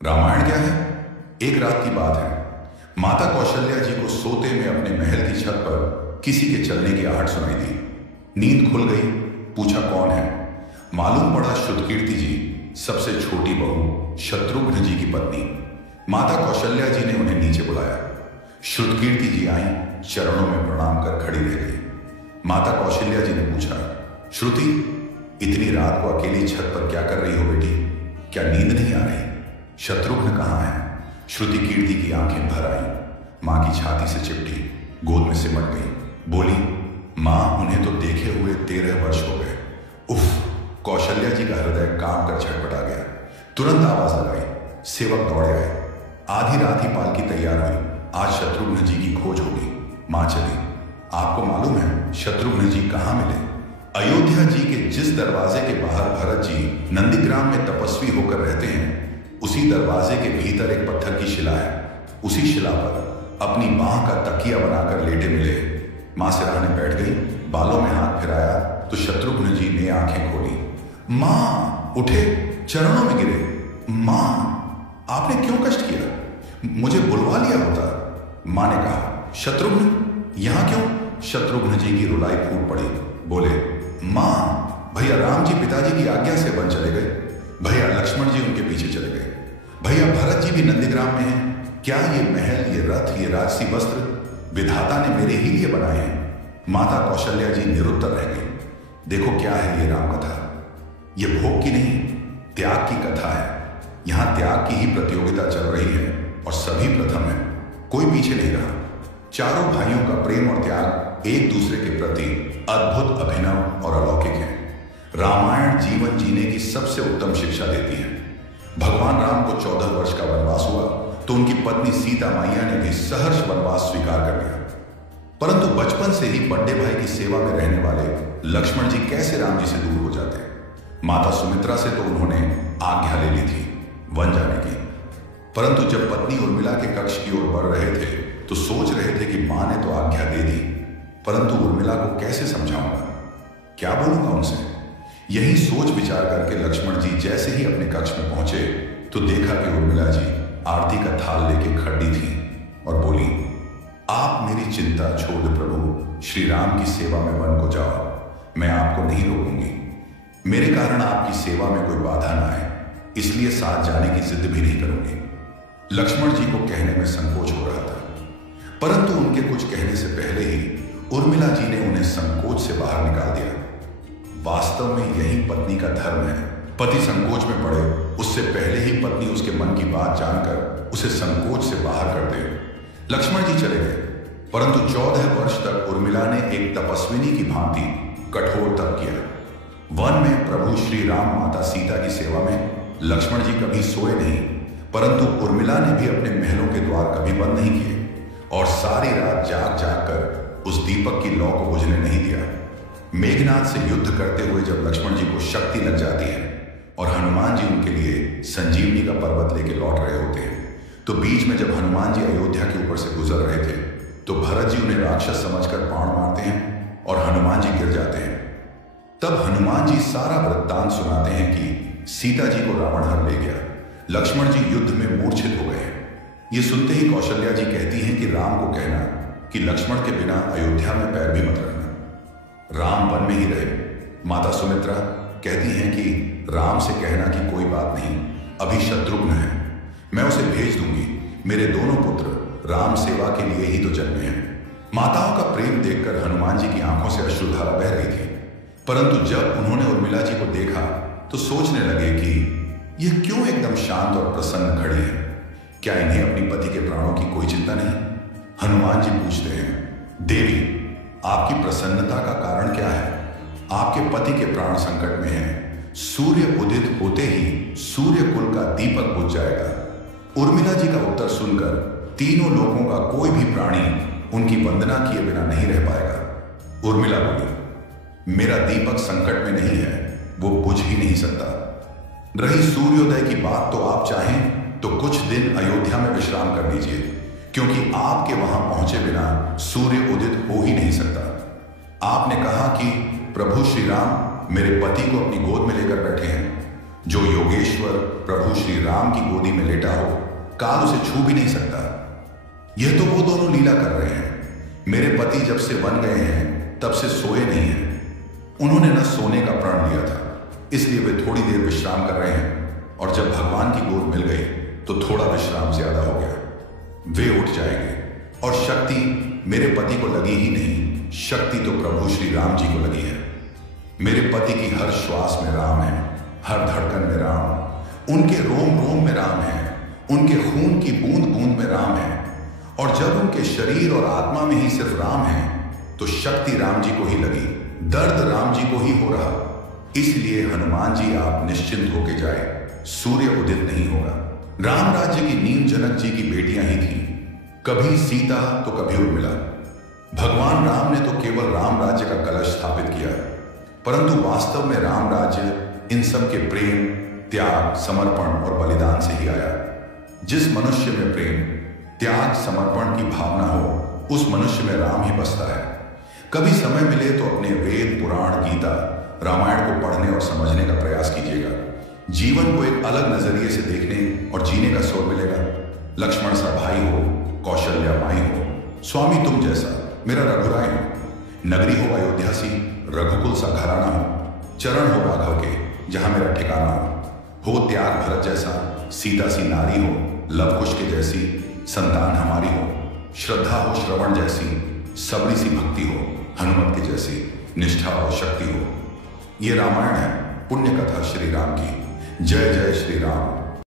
रामायण क्या है? एक रात की बात है। माता कौशल्या जी को सोते में अपने महल की छत पर किसी के चलने की आहट सुनाई दी। नींद खुल गई। पूछा कौन है? मालूम पड़ा श्रुतकीर्ति जी, सबसे छोटी बहू शत्रुघ्न जी की पत्नी। माता कौशल्या जी ने उन्हें नीचे बुलाया। श्रुतकीर्ति जी आई, चरणों में प्रणाम कर खड़ी रह गई। माता कौशल्या जी ने पूछा, श्रुति, इतनी रात को अकेली छत पर क्या कर रही हो बेटी? क्या नींद नहीं आ रही? शत्रुघ्न कहाँ है? श्रुति कीर्ति की आंखें भर आई, मां की छाती से चिपटी, गोद में सिमट गई। बोली, मां, उन्हें तो देखे हुए 13 वर्ष हो गए। उफ! कौशल्या जी का हृदय कांप कर छटपटा गया। तुरंत आवाज लगाई, सेवक दौड़े आए। आधी रात ही पालकी तैयार हुई। आज शत्रुघ्न जी की खोज होगी। मां चली। आपको मालूम है शत्रुघ्न जी कहाँ मिले? अयोध्या जी के जिस दरवाजे के बाहर भरत जी नंदीग्राम में तपस्वी होकर रहते हैं, उसी दरवाजे के भीतर एक पत्थर की शिला है। उसी शिला पर अपनी बाह का तकिया बनाकर लेटे मिले। मां सिरहाने बैठ गई, बालों में हाथ फिराया तो शत्रुघ्न जी ने आंखें खोली। मां उठे, चरणों में गिरे। मां, आपने क्यों कष्ट किया? मुझे बुलवा लिया होता। मां ने कहा, शत्रुघ्न यहां क्यों? शत्रुघ्न जी की रुलाई फूट पड़ी। बोले, मां, भैया राम जी पिताजी की आज्ञा से वन चले गए। भैया लक्ष्मण जी उनके पीछे चले गए। भैया भरत जी भी नंदीग्राम में हैं। क्या ये महल, ये रथ, ये राजसी वस्त्र विधाता ने मेरे ही लिए बनाए हैं? माता कौशल्या जी निरुत्तर रह गई। देखो क्या है ये राम कथा। ये भोग की नहीं, त्याग की कथा है। यहां त्याग की ही प्रतियोगिता चल रही है और सभी प्रथम है, कोई पीछे नहीं रहा। चारों भाइयों का प्रेम और त्याग एक दूसरे के प्रति अद्भुत, अभिनव और अलौकिक है। रामायण जीवन जीने की सबसे उत्तम शिक्षा देती है। भगवान राम को 14 वर्ष का वनवास हुआ तो उनकी पत्नी सीता मैया ने भी सहर्ष वनवास स्वीकार कर लिया। परंतु बचपन से ही बड़े भाई की सेवा में रहने वाले लक्ष्मण जी कैसे राम जी से दूर हो जाते? माता सुमित्रा से तो उन्होंने आज्ञा ले ली थी वन जाने की, परंतु जब पत्नी उर्मिला के कक्ष की ओर बढ़ रहे थे तो सोच रहे थे कि मां ने तो आज्ञा दे दी, परंतु उर्मिला को कैसे समझाऊंगा, क्या बोलूंगा उनसे? यही सोच विचार करके लक्ष्मण जी जैसे ही अपने कक्ष में पहुंचे तो देखा कि उर्मिला जी आरती का थाल लेके खड़ी थी और बोली, आप मेरी चिंता छोड़ प्रभु, श्री राम की सेवा में वन को जाओ। मैं आपको नहीं रोकूंगी। मेरे कारण आपकी सेवा में कोई बाधा ना आए, इसलिए साथ जाने की जिद भी नहीं करूंगी। लक्ष्मण जी को कहने में संकोच हो रहा था, परंतु उनके कुछ कहने से पहले ही उर्मिला जी ने उन्हें संकोच से बाहर निकाल दिया। वास्तव में यही पत्नी का धर्म है। पति संकोच में पड़े उससे पहले ही पत्नी उसके मन की बात जानकर उसे संकोच से बाहर कर दे। लक्ष्मण जी चले गए, परंतु 14 वर्ष तक उर्मिला ने एक तपस्विनी की भांति कठोर तप किया। वन में प्रभु श्री राम माता सीता की सेवा में लक्ष्मण जी कभी सोए नहीं, परंतु उर्मिला ने भी अपने महलों के द्वार कभी बंद नहीं किए और सारी रात जाग जाग कर उस दीपक की लौ को बुझने नहीं दिया। मेघनाथ से युद्ध करते हुए जब लक्ष्मण जी को शक्ति लग जाती है और हनुमान जी उनके लिए संजीवनी का पर्वत लेके लौट रहे होते हैं, तो बीच में जब हनुमान जी अयोध्या के ऊपर से गुजर रहे थे तो भरत जी उन्हें राक्षस समझकर बाण मारते हैं और हनुमान जी गिर जाते हैं। तब हनुमान जी सारा वृत्तांत सुनाते हैं कि सीता जी को रावण हर ले गया, लक्ष्मण जी युद्ध में मूर्छित हो गए। ये सुनते ही कौशल्या जी कहती हैं कि राम को कहना कि लक्ष्मण के बिना अयोध्या में पैर भी मत रखना, राम वन में ही रहे। माता सुमित्रा कहती हैं कि राम से कहना कि कोई बात नहीं, अभी शत्रुघ्न है, मैं उसे भेज दूंगी। मेरे दोनों पुत्र राम सेवा के लिए ही तो जन्मे हैं। माताओं का प्रेम देखकर हनुमान जी की आंखों से अश्रुधारा बह रही थी, परंतु जब उन्होंने उर्मिला जी को देखा तो सोचने लगे कि यह क्यों एकदम शांत और प्रसन्न खड़ी है। क्या इन्हें अपनी पति के प्राणों की कोई चिंता नहीं? हनुमान जी पूछते हैं, देवी, आपकी प्रसन्नता का कारण क्या है? आपके पति के प्राण संकट में हैं। सूर्य उदित होते ही सूर्य कुल का दीपक बुझ जाएगा। उर्मिला जी का उत्तर सुनकर तीनों लोगों का कोई भी प्राणी उनकी वंदना किए बिना नहीं रह पाएगा। उर्मिला बोली, मेरा दीपक संकट में नहीं है, वो बुझ ही नहीं सकता। रही सूर्योदय की बात, तो आप चाहें तो कुछ दिन अयोध्या में विश्राम कर लीजिए, क्योंकि आपके वहां पहुंचे बिना सूर्य उदित हो ही नहीं सकता। आपने कहा कि प्रभु श्री राम मेरे पति को अपनी गोद में लेकर बैठे हैं, जो योगेश्वर प्रभु श्री राम की गोदी में लेटा हो, काल उसे छू भी नहीं सकता। यह तो वो दोनों लीला कर रहे हैं। मेरे पति जब से वन गए हैं तब से सोए नहीं हैं। उन्होंने न सोने का प्रण लिया था, इसलिए वे थोड़ी देर विश्राम कर रहे हैं, और जब भगवान की गोद मिल गई तो थोड़ा विश्राम ज्यादा हो गया। वे उठ जाएंगे, और शक्ति मेरे पति को लगी ही नहीं, शक्ति तो प्रभु श्री राम जी को लगी है। मेरे पति की हर श्वास में राम है, हर धड़कन में राम, उनके रोम रोम में राम है, उनके खून की बूंद बूंद में राम है। और जब उनके शरीर और आत्मा में ही सिर्फ राम है तो शक्ति राम जी को ही लगी, दर्द राम जी को ही हो रहा। इसलिए हनुमान जी आप निश्चिंत होके जाए, सूर्य उदित नहीं होगा। राम राज्य की नींव जनक जी की बेटियां ही थीं, कभी सीता तो कभी उर्मिला। भगवान राम ने तो केवल राम राज्य का कलश स्थापित किया, परंतु वास्तव में राम राज्य इन सब के प्रेम, त्याग, समर्पण और बलिदान से ही आया। जिस मनुष्य में प्रेम, त्याग, समर्पण की भावना हो, उस मनुष्य में राम ही बसता है। कभी समय मिले तो अपने वेद, पुराण, गीता, रामायण को पढ़ने और समझने का प्रयास कीजिएगा। जीवन को एक अलग नजरिए से देखने और जीने का सोच मिलेगा। लक्ष्मण सा भाई हो, कौशल्या माई हो, स्वामी तुम जैसा मेरा रघुराय हो, नगरी हो अयोध्या सी, रघुकुल सा घराना हो, चरण हो राघव के जहां मेरा ठिकाना हो त्याग भरत जैसा, सीता सी नारी हो, लव कुश के जैसी संतान हमारी हो, श्रद्धा हो श्रवण जैसी, सबरी सी भक्ति हो हनुमत के जैसी, निष्ठा और शक्ति हो। ये रामायण है, पुण्य कथा श्री राम की। जय जय श्री राम।